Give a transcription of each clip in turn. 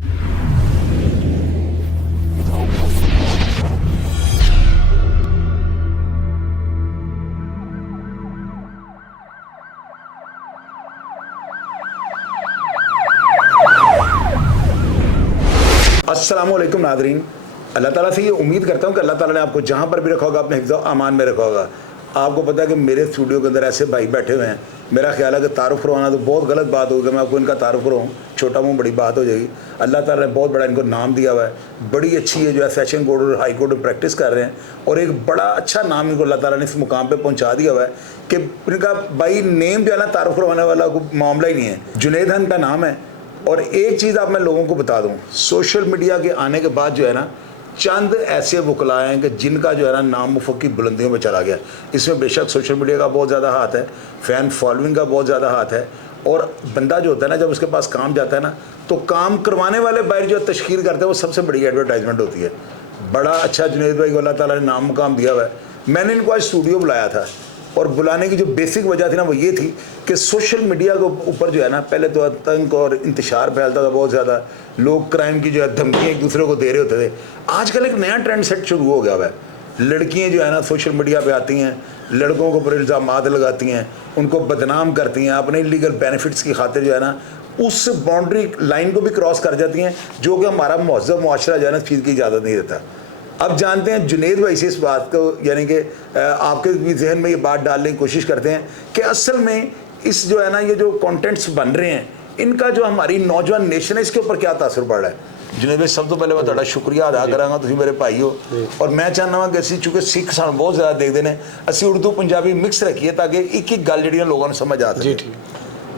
अस्सलामुअलैकुम नादरीन, अल्लाह ताला से ये उम्मीद करता हूँ कि अल्लाह ताला ने आपको जहाँ पर भी रखा होगा अपने हिफ्ज़ अमान में रखा होगा। आपको पता है कि मेरे स्टूडियो के अंदर ऐसे भाई बैठे हुए हैं, मेरा ख्याल है कि तारुफ़ करवाना तो बहुत गलत बात होगी, मैं आपको इनका तारुफ़ करवाऊँ, छोटा मुँह बड़ी बात हो जाएगी। अल्लाह ताला ने बहुत बड़ा इनको नाम दिया हुआ है, बड़ी अच्छी है जो है सेशन कोर्ट और हाई कोर्ट में प्रैक्टिस कर रहे हैं, और एक बड़ा अच्छा नाम इनको अल्लाह ताला ने इस मुकाम पर पहुँचा दिया हुआ है कि इनका भाई नेम जो है ना तारुफ़ करवाने वाला कोई मामला ही नहीं है। जुनैद खान का नाम है। और एक चीज़ आप मैं लोगों को बता दूं, सोशल मीडिया के आने के बाद जो है ना चंद ऐसे वकला हैं कि जिनका जो है ना नाम मुफ़क्की बुलंदियों में चला गया। इसमें बेशक सोशल मीडिया का बहुत ज़्यादा हाथ है, फ़ैन फॉलोइंग का बहुत ज़्यादा हाथ है, और बंदा जो होता है ना जब उसके पास काम जाता है ना तो काम करवाने वाले बाहर जो तशकीर करते हैं वो सबसे बड़ी एडवर्टाइजमेंट होती है। बड़ा अच्छा जुनैद भाई को अल्लाह ताला ने नाम मुकाम दिया हुआ है। मैंने इनको आज स्टूडियो बुलाया था, और बुलाने की जो बेसिक वजह थी ना वो ये थी कि सोशल मीडिया के ऊपर जो है ना पहले तो आतंक और इंतशार फैलता था बहुत ज़्यादा, लोग क्राइम की जो है धमकियाँ एक दूसरे को दे रहे होते थे। आजकल एक नया ट्रेंड सेट शुरू हो गया है, लड़कियाँ जो है ना सोशल मीडिया पे आती हैं, लड़कों के ऊपर इल्ज़ामात लगाती हैं, उनको बदनाम करती हैं, अपने इलीगल बेनिफिट्स की खातिर जो है ना उस बाउंड्री लाइन को भी क्रॉस कर जाती हैं जो कि हमारा महज़ब मुआशरा जो है ना इस चीज़ की इजाज़त नहीं देता। अब जानते हैं जुनैद भाई से इस बात को, यानी कि आपके भी जहन में ये बात डालने की कोशिश करते हैं कि असल में इस जो है ना ये जो कंटेंट्स बन रहे हैं इनका जो हमारी नौजवान नेशन है इसके ऊपर क्या तासर पड़ रहा है। जुनैद भाई सब तो पहले मैं थोड़ा शुक्रिया अदा करांगा, तुम मेरे भाई हो, और मैं चाहना वा कि असी चूँकि सिख सान बहुत ज़्यादा देखते हैं, असी उर्दू पंजाबी मिक्स रखिए ताकि एक एक गल जी लोगों को समझ आ सके।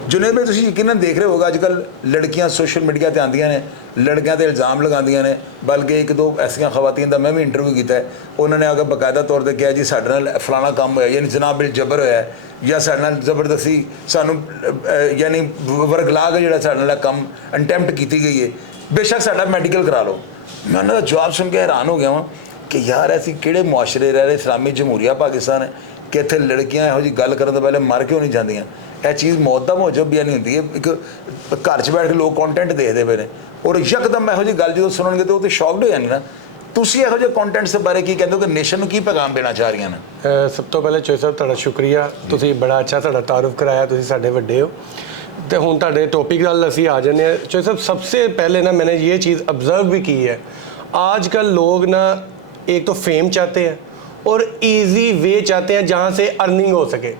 जुनैद भाई तुम यकीनन देख रहे होगा अजकल लड़कियां सोशल मीडिया पर आंदियां ने, लड़कियां ते इल्ज़ाम लगांदियां ने, बल्कि एक दो ऐसियां खवातीन का मैं भी इंटरव्यू किया है, उन्होंने आगे बाकायदा तौर पर कहा जी साडे नाल फलाना काम होया, यानी जनाब बिल जबर होया है, या साडे नाल जबरदस्ती सानू यानी वरगला के जो साडे नाल काम अटैम्प्ट की गई है, बेशक साडा मैडिकल करा लो। मैं उन्होंने जवाब सुन के हैरान हो गया वहाँ कि यार ऐसी किहड़े मुआशरे रह रहे, इस्लामी जमहूरिया पाकिस्तान है कि इत्थे लड़कियां इहो जी गल करन तो पहले मर क्यों नहीं जांदियां। यह चीज़ मौत का मुजबिया नहीं होंगी, एक घर च बैठ के लोग कॉन्टेंट देखते पे ने, और यकदम ਇਹੋ ਜਿਹੀ ਗੱਲ ਜਦੋਂ ਸੁਣਨਗੇ तो शॉक्ड हो जाएंगे ना। ਤੁਸੀਂ ਇਹੋ ਜਿਹੇ ਕੰਟੈਂਟਸ ਬਾਰੇ ਕੀ ਕਹਿੰਦੇ ਹੋ ਕਿ ਨੇਸ਼ਨ ਨੂੰ ਕੀ ਪੈਗਾਮ ਦੇਣਾ ਚਾਹ ਰਹੀਆਂ ਨੇ? ਸਭ ਤੋਂ ਪਹਿਲੇ ਚੋਈ ਸਾਹਿਬ ਤੁਹਾਡਾ ਸ਼ੁਕਰੀਆ, ਤੁਸੀਂ ਬੜਾ ਅੱਛਾ ਸਾਡਾ ਤਾਰਫ ਕਰਾਇਆ, ਤੁਸੀਂ ਸਾਡੇ ਵੱਡੇ ਹੋ। तो हूँ ਤੁਹਾਡੇ टॉपिक ਨਾਲ ਅਸੀਂ आ जाने हैं। चोई साहब सबसे पहले ना मैंने ये चीज़ ऑब्जर्व भी की है, आजकल लोग ना एक तो फेम चाहते हैं और ईजी वे चाहते हैं जहाँ से अर्निंग हो सके।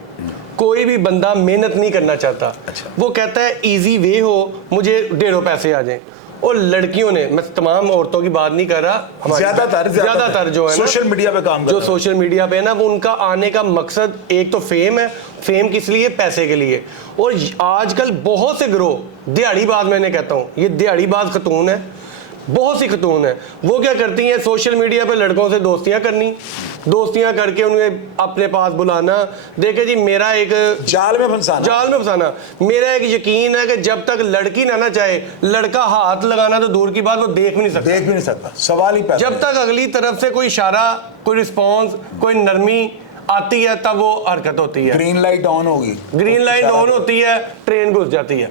कोई भी बंदा मेहनत नहीं करना चाहता। अच्छा। वो कहता है इजी वे हो, मुझे ढेरों पैसे आ जाएं। और लड़कियों ने, मैं तमाम औरतों की बात नहीं कर रहा, ज़्यादातर जो है सोशल मीडिया पे काम जो सोशल मीडिया पे है ना, वो उनका आने का मकसद एक तो फेम है। फेम किस लिए? पैसे के लिए। और आजकल बहुत से गिरोह दिहाड़ीबाज, मैंने कहता हूँ ये दिहाड़ीबाज खतून है, बहुत सी खतून है, वो क्या करती हैं सोशल मीडिया पे लड़कों से दोस्तियां करनी, दोस्तियां करके उन्हें अपने पास बुलाना, देखे जी मेरा एक जाल में फंसाना। मेरा एक यकीन है कि जब तक लड़की ना चाहे, लड़का हाथ लगाना तो दूर की बात, वो देख भी नहीं सकता। सवाल ही पैदा जब तक अगली तरफ से कोई इशारा, कोई रिस्पॉन्स, कोई नरमी आती है तब वो हरकत होती है। ग्रीन लाइट ऑन होगी, ग्रीन लाइट ऑन होती है, ट्रेन घुस जाती है।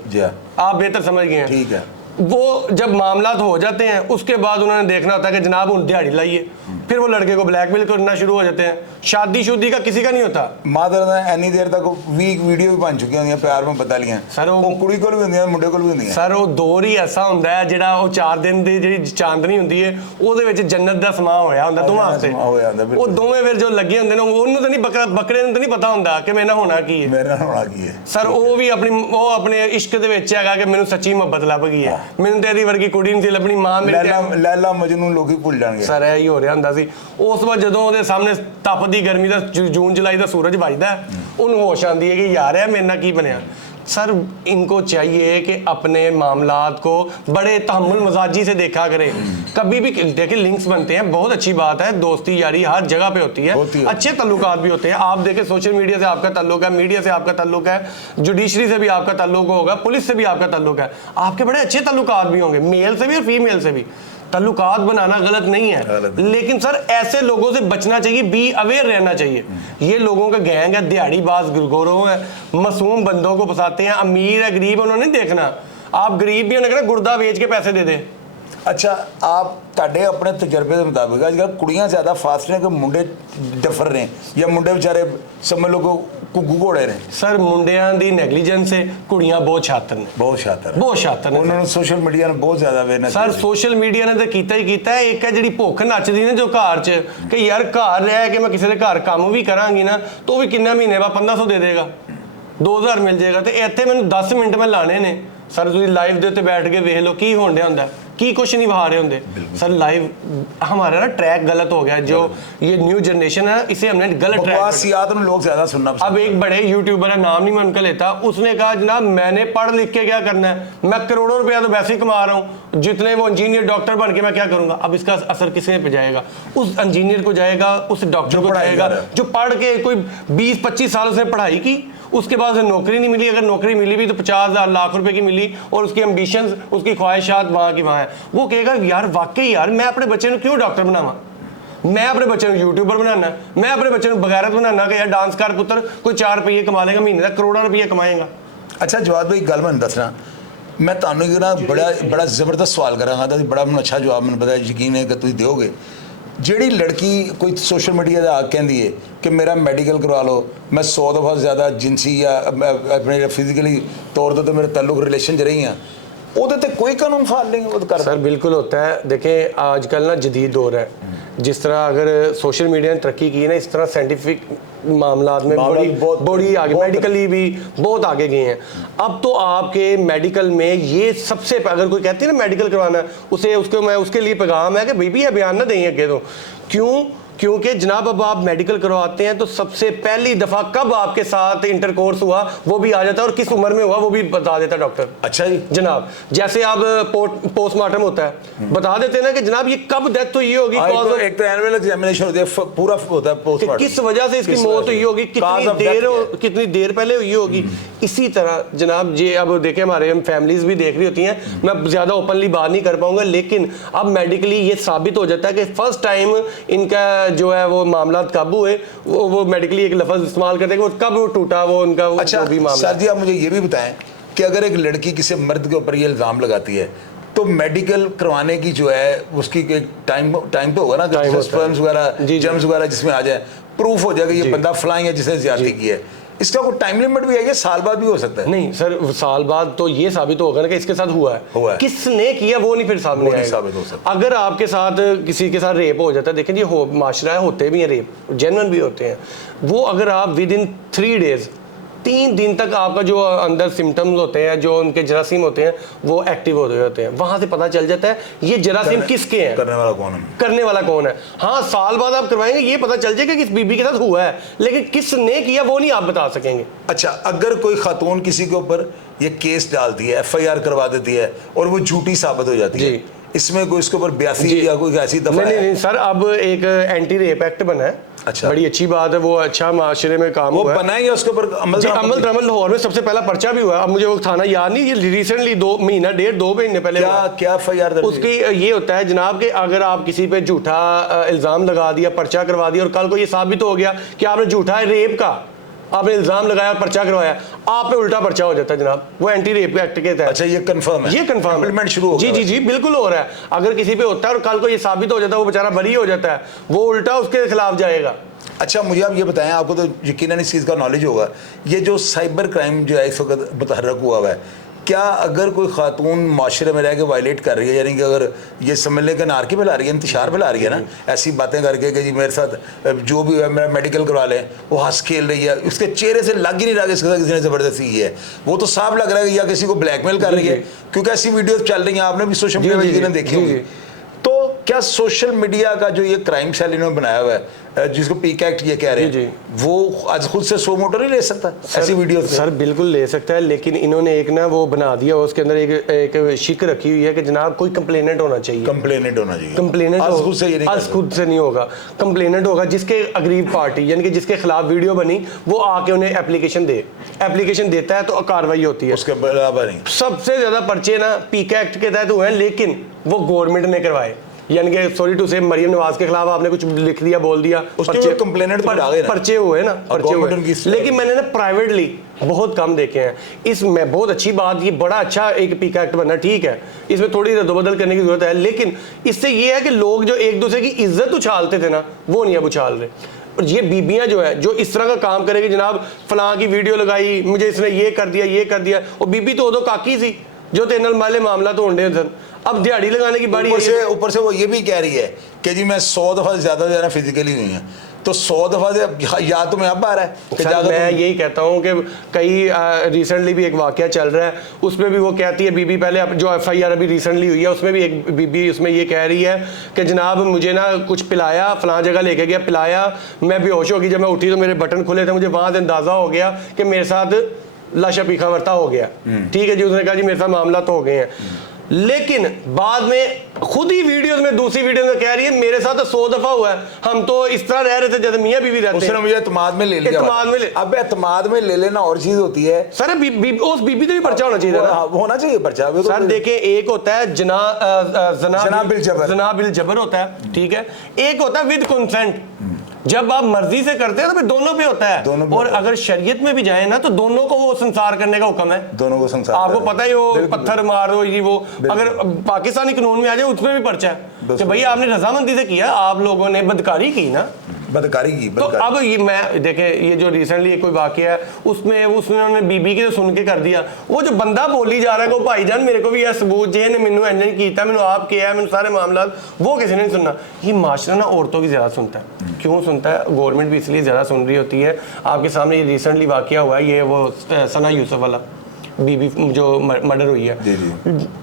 आप बेहतर समझ गए हैं। ठीक है। वो जब मामला हो जाते हैं उसके बाद उन्होंने देखना होता है कि जनाब उन दिहाड़ी लाइए, फिर वो लड़के को ब्लैकमेल करना शुरू हो जाते हैं। शादी का किसी का नहीं होता। मादर एनी देर तक वीडियो भी बन चुकी होंगी प्यार में पता लिया सर, वो कुड़ी को भी होंगी, मुंडे को भी होंगी। सर वो दौर ही ऐसा होंदा है जिहड़ा वो 4 दिन दी जिहड़ी चांदनी होंदी है ਉਹਦੇ ਵਿੱਚ जन्नत ਦਾ ਸਮਾਂ ਹੋਇਆ ਹੁੰਦਾ ਦੋਵਾਂ ਵਾਸਤੇ। ਉਹ ਦੋਵੇਂ ਫਿਰ ਜੋ ਲੱਗੇ ਹੁੰਦੇ ਨੇ ਉਹਨੂੰ ਤਾਂ ਨਹੀਂ ਬੱਕਰੇ ਨੂੰ ਤਾਂ ਨਹੀਂ ਪਤਾ ਹੁੰਦਾ ਕਿ ਮੇਰੇ ਨਾਲ ਹੋਣਾ ਕੀ ਹੈ। ਸਰ ਉਹ ਵੀ ਆਪਣੇ ਇਸ਼ਕ ਦੇ ਵਿੱਚ ਹੈਗਾ ਕਿ ਮੈਨੂੰ ਸੱਚੀ ਮੁਹੱਬਤ ਲੱਭ ਗਈ ਹੈ, ਮੈਨੂੰ ਤੇਰੀ ਵਰਗੀ ਕੁੜੀ ਨਹੀਂ ਸੀ ਲੱਭਣੀ, ਮਾਂ ਮੇਰੀ ਲੈਲਾ ਮਜਨੂ ਲੋਕੀ ਭੁੱਲ ਜਾਣਗੇ। ਸਰ ਇਹ ਹੀ ਹੋ ਰਿਹਾ ਹੁੰਦਾ ਸੀ। ਉਸ ਵਾਰ ਜਦੋਂ ਉਹਦੇ ਸਾਹਮਣੇ ਤਪਦੀ ਗਰਮੀ ਦਾ जून जुलाई का सूरज बजता है, उन्हें होश आती है कि यार है मेरे ना की बनया। सर इनको चाहिए कि अपने मामलात को बड़े तहम्मुल मजाजी से देखा करें। कभी भी देखिए लिंक्स बनते हैं, बहुत अच्छी बात है, दोस्ती यारी हर जगह पे होती है, अच्छे तल्लुकात भी होते हैं। आप देखें सोशल मीडिया से आपका ताल्लुक है, मीडिया से आपका ताल्लुक है, जुडिशरी से भी आपका ताल्लुक होगा, पुलिस से भी आपका ताल्लुक है, आपके बड़े अच्छे तल्लुकात भी होंगे, मेल से भी और फीमेल से भी। ताल्लुकात बनाना गलत नहीं है, लेकिन सर ऐसे लोगों से बचना चाहिए, बी अवेयर रहना चाहिए। ये लोगों का गैंग है, दिहाड़ीबाज गिरोह है, मासूम बंदों को फंसाते हैं। अमीर है गरीब है उन्होंने नहीं देखना। आप गरीब भी होने का गुर्दा बेच के पैसे दे दे, ਅੱਛਾ ਆਪ ਤੁਹਾਡੇ ਆਪਣੇ ਤਜਰਬੇ ਦੇ ਮੁਤਾਬਿਕ ਅੱਜ ਕੱਲ੍ਹ ਕੁੜੀਆਂ ਜ਼ਿਆਦਾ ਫਾਸਟ ਨੇ ਕਿ ਮੁੰਡੇ ਡਫਰ ਨੇ ਜਾਂ ਮੁੰਡੇ ਵਿਚਾਰੇ ਸਮਝ ਲਓ ਘੁੱਗੂ ਘੋੜੇ ਨੇ? ਸਰ ਮੁੰਡਿਆਂ ਦੀ ਨੈਗਲੀਜੈਂਸ ਹੈ, ਕੁੜੀਆਂ ਬਹੁਤ ਸ਼ਾਤਰ ਨੇ, ਬਹੁਤ ਸ਼ਾਤਰ ਬਹੁਤ ਸ਼ਾਤਰ ਨੇ। ਉਹਨਾਂ ਨੂੰ ਸੋਸ਼ਲ ਮੀਡੀਆ ਨੇ ਬਹੁਤ ਜ਼ਿਆਦਾ ਅਵੇਅਰਨੈਸ ਸਰ ਸੋਸ਼ਲ ਮੀਡੀਆ ਨੇ ਤਾਂ ਕੀਤਾ ਹੀ ਕੀਤਾ। ਇੱਕ ਹੈ ਜਿਹੜੀ ਭੁੱਖ ਨੱਚਦੀ ਨੇ ਜੋ ਘਰ 'ਚ ਕਿ ਯਾਰ ਘਰ ਰਹਿ ਕੇ ਮੈਂ ਕਿਸੇ ਦੇ ਘਰ ਕੰਮ ਵੀ ਕਰਾਂਗੀ ਨਾ ਤਾਂ ਉਹ ਵੀ ਕਿੰਨਾ ਮਹੀਨੇ ਬਾਅਦ 1500 ਦੇ ਦੇਗਾ, 2000 ਮਿਲ ਜਾਏਗਾ, ਤੇ ਇੱਥੇ ਮੈਨੂੰ 10 ਮਿੰਟ ਮੈਂ ਲਾਣੇ ਨੇ। ਸਰ ਤੁਸੀਂ ਲਾਈਵ ਦੇ ਉੱਤੇ बैठ के ਵੇਖ लो ਕੀ ਹੋਣ ਡਿਆ ਹੁੰਦਾ, की कुछ नहीं बहा रहे होंगे सर। लाइव हमारा ना ट्रैक गलत हो गया, जो ये न्यू जनरेशन है इसे हमने गलत ट्रैक में लोग ज्यादा सुनना। अब एक बड़े यूट्यूबर है, नाम नहीं मैं उनका लेता, उसने कहा जनाब मैंने पढ़ लिख के क्या करना है, मैं करोड़ों रुपया तो वैसे ही कमा रहा हूँ, जितने वो इंजीनियर डॉक्टर बन के मैं क्या करूंगा। अब इसका असर किसने पे जाएगा? उस इंजीनियर को जाएगा, उस डॉक्टर को जाएगा जो पढ़ के कोई 20-25 सालों से पढ़ाई की, उसके बाद उसे नौकरी नहीं मिली। अगर नौकरी मिली भी तो 50,000 लाख रुपए की मिली और उसकी एम्बिशंस, उसकी ख्वाहिशात वहाँ की वहाँ है। वो कहेगा यार वाकई यार मैं अपने बच्चे को क्यों डॉक्टर बनावा, मैं अपने बच्चे को यूट्यूबर बनाना, मैं अपने बच्चे को बगैरत बनाना कि यार डांस कर पुत्र कोई 4 रुपये कमा लेगा महीने का, करोड़ों रुपये कमाएगा। अच्छा जवाब भाई गल मैं दसना, मैं ਤੁਹਾਨੂੰ ਨਾ बड़ा ਜ਼ਬਰਦਸਤ सवाल करांगा तो बड़ा मैं अच्छा जवाब मैं पता यकीन है कि तुम दोगे। ਜਿਹੜੀ लड़की कोई सोशल मीडिया का आग कहती है कि मेरा मैडिकल करवा लो, मैं 100 दफ़ा ज़्यादा जिनसी या अपने फिजिकली तौर पर तो मेरे ताल्लुक रिलेशन च रही हैं, ਉਹਦੇ ਤੇ कोई कानून फाल नहीं वो कर। सर बिल्कुल होता है। देखें आजकल ना जदीद दौर है, जिस तरह अगर सोशल मीडिया ने तरक्की की ना, इस तरह साइंटिफिक मामलात में बड़ी आगे, मेडिकली भी बहुत आगे गए हैं। अब तो आपके मेडिकल में ये सबसे अगर कोई कहती है ना मेडिकल करवाना है, उसे उसको मैं उसके लिए पैगाम है कि भाई भी बयान ना दें अगे। तो क्यों? क्योंकि जनाब अब आप मेडिकल करवाते हैं तो सबसे पहली दफ़ा कब आपके साथ इंटरकोर्स हुआ वो भी आ जाता है और किस उम्र में हुआ वो भी बता देता है डॉक्टर। अच्छा जी जनाब, जैसे आप पोस्टमार्टम होता है बता देते हैं ना कि जनाब ये कब डेथ हुई होगी, एक तो एनुअल एग्जामिनेशन होती है, पूरा होता है पोस्टमार्टम, किस वजह से इसकी मौत हुई होगी, कितनी देर पहले हुई होगी। इसी तरह जनाब ये अब देखें हमारे हम फैमिलीज भी देख रही होती हैं, मैं ज़्यादा ओपनली बात नहीं कर पाऊंगा, लेकिन अब मेडिकली ये साबित हो जाता है कि फर्स्ट टाइम इनका जो है वो मामला काबू है, वो मेडिकली एक लफ्ज़ इस्तेमाल करते हैं वो कब वो टूटा वो उनका। अच्छा भी मामला। सर जी आप मुझे ये भी बताएं कि अगर एक लड़की किसी मर्द के ऊपर ये इल्ज़ाम लगाती है तो मेडिकल करवाने की जो है उसकी एक टाइम तो होगा ना, स्पर्म्स वगैरह जर्म्स वगैरह जिसमें आ जाए, प्रूफ हो जाएगा ये बंदा फलां है जिसने ज्यादती की है, इसका कोई टाइम लिमिट भी है, ये साल बाद भी हो सकता है? नहीं सर साल बाद तो ये साबित होगा ना कि इसके साथ हुआ है, किसने किया वो नहीं फिर सामने नहीं साबित हो सकता। अगर आपके साथ किसी के साथ रेप हो जाता है, देखें जी माशरा है, होते भी हैं रेप, जेन्युइन भी होते हैं, वो अगर आप विद इन 3 डेज 3 दिन तक आपका जो अंदर सिम्टम्स होते हैं, जो उनके जरासीम होते हैं वो एक्टिव हो रहे होते हैं, वहां से पता चल जाता है ये जरासीम किसके हैं, करने वाला कौन है। हाँ साल बाद आप करवाएंगे ये पता चल जाएगा कि किस बीबी के साथ हुआ है, लेकिन किसने किया वो नहीं आप बता सकेंगे। अच्छा अगर कोई खातून किसी के ऊपर ये केस डालती है, FIR करवा देती है और वो झूठी साबित हो जाती है, इसमें कोई इसके ऊपर 82 या कोई ऐसी दफा नहीं सर, अब एक एंटी रेप एक्ट बना है। अच्छा बड़ी अच्छी बात है, वो अच्छा माशरे में काम हुआ है, बना है उसके ऊपर अमल दरअमल लाहौर में सबसे पहला पर्चा भी हुआ। अब मुझे वो थाना याद नहीं, ये रिसेंटली 2 महीना 1.5-2 महीने पहले क्या FIR उसकी ये होता है जनाब कि अगर आप किसी पे झूठा इल्ज़ाम लगा दिया, पर्चा करवा दिया और कल को ये साबित हो गया कि आपने झूठा रेप का आपने इल्जाम लगाया, पर्चा करवाया, आप पे उल्टा पर्चा हो जाता है जनाब, वो एंटी रेप एक्ट के तहत। अच्छा ये कंफर्म है, ये कंफर्म इम्प्लीमेंट शुरू हो गया? जी बिल्कुल हो रहा है। अगर किसी पे होता है और कल को ये साबित हो जाता है वो बेचारा बरी हो जाता है, वो उल्टा उसके खिलाफ जाएगा। अच्छा मुझे आप ये बताएं, आपको तो यकीनन इस चीज़ का नॉलेज होगा, ये जो साइबर क्राइम जो है इस वक्त मुतहर्रक हुआ है, क्या अगर कोई खातून माशरे में रह के वायलेट कर रही है, यानी कि अगर ये समझ लें कि नारकी फैला रही है, इंतशार फैला रही है ना, ऐसी बातें करके कि जी मेरे साथ जो भी है मेरा मेडिकल करवा लें, वो हंस खेल रही है, उसके चेहरे से लग ही नहीं रहा कि इसके साथ किसी ने ज़बरदस्ती की है, वो तो साफ लग रहा है कि या किसी को ब्लैकमेल कर रही है, क्योंकि ऐसी वीडियोज़ चल रही हैं, आपने भी सोशल मीडिया में यकीनन देखी होगी। तो क्या सोशल मीडिया का जो ये क्राइम सेल इन्होंने बनाया हुआ है, जिसको पीक एक्ट ये कह रहे हैं, वो आज खुद से 100 मोटर ही ले सकता ऐसी वीडियो? सर बिल्कुल ले सकता है, लेकिन इन्होंने एक ना वो बना दिया, उसके अंदर एक शिक रखी हुई है कि जनाब कोई कंप्लेनेंट होना चाहिए, कंप्लेनेंट खुद से नहीं होगा, कंप्लेनेंट होगा जिसके अग्रीव पार्टी यानी कि जिसके खिलाफ वीडियो बनी वो आके उन्हें एप्लीकेशन देता है तो कार्रवाई होती है। उसके बराबर नहीं। सबसे ज्यादा पर्चे ना पीक एक्ट के तहत हुए हैं, लेकिन वो गवर्नमेंट ने करवाए, यानी कि सॉरी टू से मरियम नवाज के खिलाफ आपने कुछ लिख दिया, बोल दिया, कंप्लेनेंट पर्चे हुए ना, पर्चे हुए। लेकिन मैंने ना प्राइवेटली बहुत कम देखे हैं। इसमें बहुत अच्छी बात, ये बड़ा अच्छा एक पीक एक्ट बना, ठीक है, इसमें थोड़ी रद्दोबदल करने की जरूरत है, लेकिन इससे ये है कि लोग जो एक दूसरे की इज्जत उछालते थे ना, वो नहीं अब उछाल रहे। और ये बीबियां जो है जो इस तरह का काम करेगी, जनाब फलां की वीडियो लगाई, मुझे इसने ये कर दिया, ये कर दिया, और बीबी तो काकी सी जो तेनल माले मामला तो होंडे सन, अब दिहाड़ी लगाने की बारी है। ऊपर से वो ये भी कह रही है कि जी मैं 100 दफा ज्यादा जो है ना फिजिकली हुई है, तो 100 दफा से या तो मैं अब आ रहा है कि सर, मैं यही कहता हूँ कि कई रिसेंटली भी एक वाकया चल रहा है, उसमें भी वो कहती है बीबी, पहले जो FIR अभी रिसेंटली हुई है उसमें भी एक बीबी उसमें ये कह रही है कि जनाब मुझे ना कुछ पिलाया, फलां जगह लेके गया, पिलाया, मैं बेहोश हो गई, जब मैं उठी तो मेरे बटन खुले थे, मुझे वहां से अंदाजा हो गया कि मेरे साथ लाशा पीखा वर्ता हो गया। ठीक है जी, उसने कहा जी मेरे साथ मामला तो हो गए हैं, लेकिन बाद में खुद ही वीडियोस में, दूसरी वीडियो में कह रही है मेरे साथ तो 100 दफा हुआ है, हम तो इस तरह रह रहे थे जैसे मियां बीवी रहते हैं। उसने मुझे एतमाद में ले लिया। अब एतमाद में ले लेना और चीज होती है सर, उस बीबी से भी पर्चा होना चाहिए ना, होना चाहिए पर्चा। सर देखें, एक होता है जना बिल जबर होता है, ठीक है, एक होता है विद कंसेंट, जब आप मर्जी से करते हैं तो फिर दोनों पे होता है। और अगर शरीयत में भी जाए ना तो दोनों को वो संसार करने का हुक्म है, दोनों को संसार। आपको पता ही हो, पत्थर मारो जी, वो अगर पाकिस्तानी कानून में आ जाए उसमें भी पर्चा है कि भाई आपने रजामंदी से किया, आप लोगों ने बदकारी की ना, बदकारी की। तो अब ये मैं देखे, ये जो रिसेंटली कोई वाकया है उसमें उन्होंने बीबी के सुन के कर दिया, वो जो बंदा बोली जा रहा है कि भाईजान मेरे को भी यह सबूत जे ने मैनू इंज किया, मैनू आप किया है, मैनू सारे मामला, वो किसी ने नहीं सुनना। ये माशरा ना औरतों की ज्यादा सुनता है। क्यों सुनता है? गवर्नमेंट भी इसलिए ज्यादा सुन रही होती है। आपके सामने ये रिसेंटली वाकया हुआ है, ये वो सना यूसुफ वाला बीबी जो मर्डर हुई है,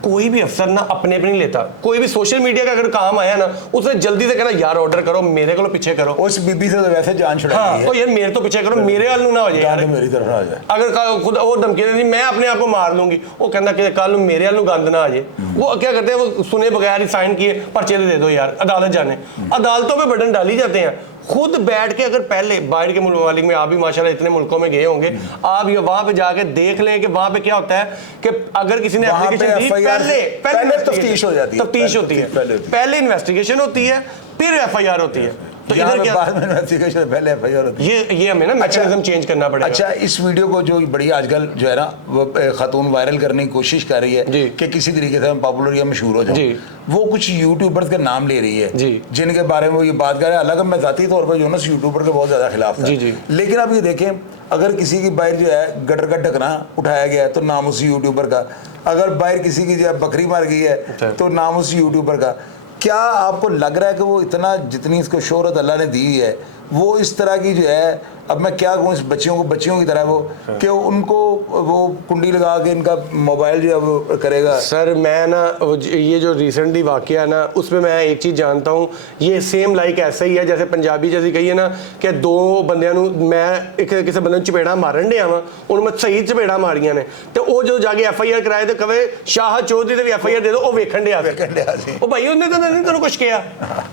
कोई भी अफसर ना अपने पे नहीं लेता, कोई भी सोशल मीडिया का अगर काम आया ना उसने जल्दी से कहना यार ऑर्डर करो, मेरे को पीछे करो, उस बीबी से तो वैसे जान छुड़ाई है, तो यार मेरे तो पीछे करो, मेरे वाल ना हो जाए यार, मेरी तरफ ना आ जाए। अगर खुद वो धमकी देती मैं अपने आप को मार लूंगी, वो कहना कि कल मेरे वाल गंद ना आ जाए, वो क्या करते हैं, वो सुने बगैर ही साइन किए पर्चे दे दो यार, अदालत जाने, अदालतों पे बटन डाली जाते हैं। खुद बैठ के अगर पहले बाहर के मुल्क में, आप भी माशाल्लाह इतने मुल्कों में गए होंगे, आप ये वहां पे जाके देख लें कि वहां पे क्या होता है कि अगर किसी ने एप्लीकेशन दी, पहले तफ्तीश हो जाती है, तफ्तीश होती है, पहले इन्वेस्टिगेशन होती है, फिर FIR होती है। तो इधर क्या बाद में इन्वेस्टिगेशन पहले FIR होती है। ये हमें ना मैकेनिज्म चेंज करना पड़ेगा। अच्छा, इस वीडियो को जो बड़ी आजकल जो है ना वो खातून वायरल करने की कोशिश कर रही है कि किसी तरीके से पॉपुलर या मशहूर हो जाए, वो कुछ यूट्यूबर्स का नाम ले रही है जिनके बारे में वो ये बात कर रहे हैं। हालांकि मैं जाती तौर पर जो ना यूट्यूबर के बहुत ज्यादा खिलाफ था, लेकिन अब ये देखें, अगर किसी की बाहर जो है गटर का ढकना उठाया गया है तो नाम उस यूट्यूबर का, अगर बाहर किसी की जो है बकरी मार गई है तो नाम उस यूट्यूबर का। क्या आपको लग रहा है कि वो इतना, जितनी इसको शोहरत अल्लाह ने दी है, वो इस तरह की जो है, अब मैं क्या कहूँ, इस बच्चियों की तरह वो कि उनको वो कुंडी लगा के इनका मोबाइल जो है वो करेगा? सर मैं ना ये जो रिसेंटली वाकया है ना उसमें मैं एक चीज़ जानता हूँ, ये सेम लाइक ऐसा ही है जैसे पंजाबी जैसी कही है ना कि दो बंदियां मैं किसी बंदे चपेड़ा मारन दिया वा, उन्होंने सही चपेड़ा मारिया ने, तो वो जो जाके FIR कराए तो कवे शाह चौधरी ने भी FIR दे दो, वो वेखन दिया भाई, उन्हें तो नहीं तेन कुछ किया,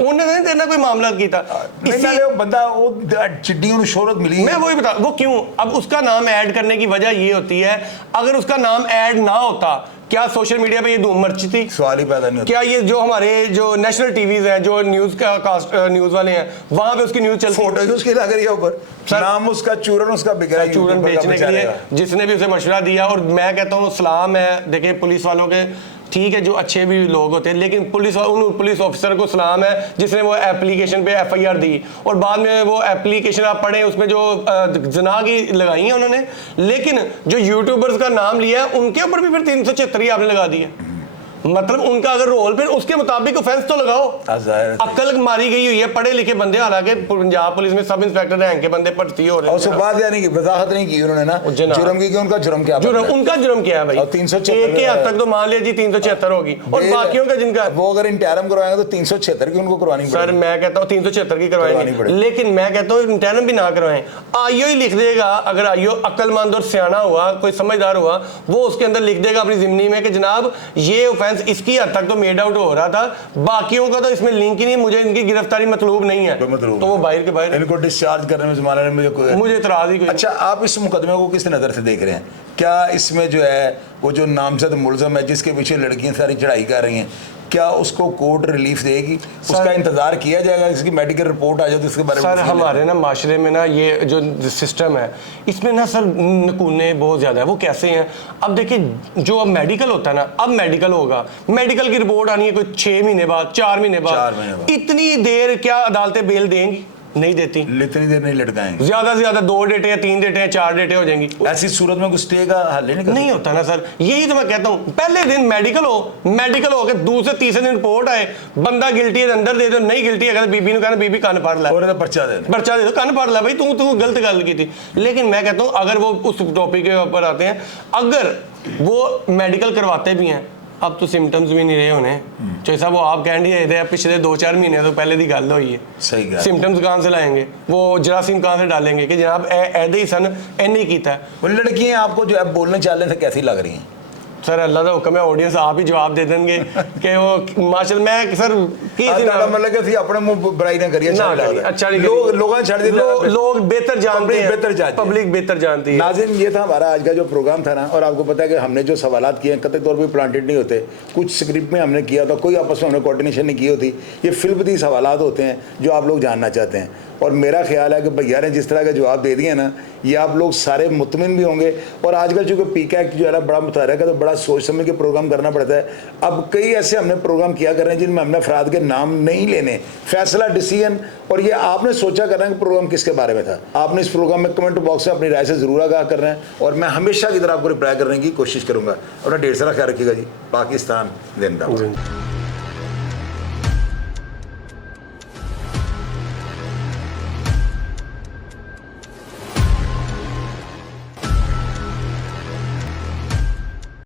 उन्हें नहीं तेना कोई मामला किया, बंदा वो चिड्डियों शोहरत। मैं वही बता, वो क्यों, अब उसका नाम ऐड करने की वजह ये होती है, अगर उसका नाम ऐड ना होता क्या सोशल मीडिया पे ये धूम मची थी? सवाल ही पैदा नहीं होता। क्या ये जो हमारे जो नेशनल टीवीज हैं, जो न्यूज वाले हैं, वहां पे उसकी न्यूज चलती, फोटो उसकी लग रही है ऊपर, नाम उसका चूरन उसका बिक रहा है, चूरन बेचने के लिए जिसने भी उसे मशवरा दिया। और मैं कहता हूँ सलाम है, देखिए पुलिस वालों के, ठीक है जो अच्छे भी लोग होते हैं, लेकिन उन पुलिस ऑफिसर को सलाम है जिसने वो एप्लीकेशन पे FIR दी, और बाद में वो एप्लीकेशन आप पढ़ें उसमें जो जना की लगाई है उन्होंने, लेकिन जो यूट्यूबर्स का नाम लिया है उनके ऊपर भी फिर 376 आपने लगा दी है। मतलब उनका अगर रोल, फिर उसके मुताबिक ऑफेंस तो लगाओ। अक्ल मारी गई हुई है, पढ़े लिखे बंदे, हालांकि पंजाब पुलिस में सब इंस्पेक्टर रैंक के बंदे भर्ती हो रहे हैं। और बात यानी कि वजाहत नहीं की उन्होंने ना जुर्म की, उनका जुर्म क्या उनका जुर्म क्या है भाई? 376 के हद तक तो मान लिया जी 376 होगी, और बाकियों का जिनका वो अगर इंटरम करवाएंगे तो 376 की उनको करवानी पड़ेगी। सर मैं कहता हूँ 376 की करवाएंगे, लेकिन मैं कहता हूँ इंटरम भी ना करवाएं, आईओ ही लिख देगा। अगर आईओ अक्लमंद और सियाना हुआ, कोई समझदार हुआ, वो उसके अंदर लिख देगा अपनी जिम्नी में कि जनाब ये ऑफेंस इसकी हद तक तो मेड आउट हो रहा था, बाकियों का तो इसमें लिंक ही नहीं, मुझे इनकी गिरफ्तारी मतलूब नहीं है, तो वो बाहर के बाहर, इनको डिस्चार्ज करने में ज़माने में मुझे इतराज़ ही कोई। अच्छा, आप इस मुकदमे को किस नज़र से देख रहे हैं? क्या इसमें जो है वो जो नामजद मुलज़म है जिसके पीछे लड़कियां सारी चढ़ाई कर रही हैं, क्या उसको कोर्ट रिलीफ देगी? उसका इंतजार किया जाएगा, इसकी मेडिकल रिपोर्ट आ जाए तो इसके बारे में? सर हमारे ना माशरे में ना ये जो सिस्टम है इसमें ना सर नकूने बहुत ज़्यादा है। वो कैसे हैं? अब देखिए जो अब मेडिकल होता है ना, अब मेडिकल होगा, मेडिकल की रिपोर्ट आनी है कोई 6 महीने बाद, 4 महीने बाद। इतनी देर क्या अदालतें बेल देंगी? नहीं देती। इतनी देर नहीं लटकाएंगे। ज्यादा से ज्यादा 2 डेटे या 3 डेटे या 4 डेटे हो जाएंगी। ऐसी सूरत में कुछ स्टे का हल नहीं होता ना सर। यही तो मैं कहता हूँ, पहले दिन मेडिकल हो के दूसरे तीसरे दिन रिपोर्ट आए, बंदा गिल्टी है अंदर दे दो, नहीं गिल्टी है बीबी ने कहना बीबी कान फाड़ ला, पर्चा दे दो, कान फाड़ ला भाई, तू गलत गल की थी। लेकिन मैं कहता हूँ अगर वो उस टॉपिक के ऊपर आते हैं, अगर वो मेडिकल करवाते भी हैं, अब तो सिम्टम्स भी नहीं रहे होने। जैसा वो आप कह रहे थे पिछले 2-4 महीने तो पहले की गल हुई है। सही सिम्टम्स कहाँ से लाएंगे? वो जरासीम कहाँ से डालेंगे कि जनाब ऐसे ही सन एने कीता है। वो लड़कियां आपको जो है बोलने चालने से कैसी लग रही हैं? सर अल्लाह का हुक्म है, ऑडियंस आप ही जवाब दे देंगे कि वो माशा मैं सर की मतलब कि अपने मुंह बुराई ना करिए, अच्छा नहीं, लोग छड़ देते, लोग बेहतर जानते हैं, पब्लिक बेहतर जानती है। नाज़रीन ये था हमारा आज का जो प्रोग्राम था ना, और आपको पता है कि हमने जो सवालात किए हैं कतई तौर पर प्लांटेड नहीं होते, कुछ स्क्रिप्ट में हमने किया था, कोई आपस में हमने कोऑर्डिनेशन नहीं की होती। ये फिल्मदी सवालात होते हैं जो आप लोग जानना चाहते हैं, और मेरा ख्याल है कि भैया ने जिस तरह के जवाब दे दिए ना, ये आप लोग सारे मुतमिन भी होंगे। और आजकल चूँकि पीकैक जो है ना बड़ा मुतहरक है, तो बड़ा सोच समझ के प्रोग्राम करना पड़ता है। अब कई ऐसे हमने प्रोग्राम किया कर रहे हैं जिनमें हमने अफराद के नाम नहीं लेने, फैसला डिसीजन, और ये आपने सोचा करना है कि प्रोग्राम किसके बारे में था। आपने इस प्रोग्राम में कमेंट बॉक्स में अपनी राय से ज़रूर आगाह करना है, और मैं हमेशा की तरह आपको रिप्लाई करने की कोशिश करूँगा। अपना ढेर सारा ख्याल रखिएगा जी। पाकिस्तान जिंदाबाद।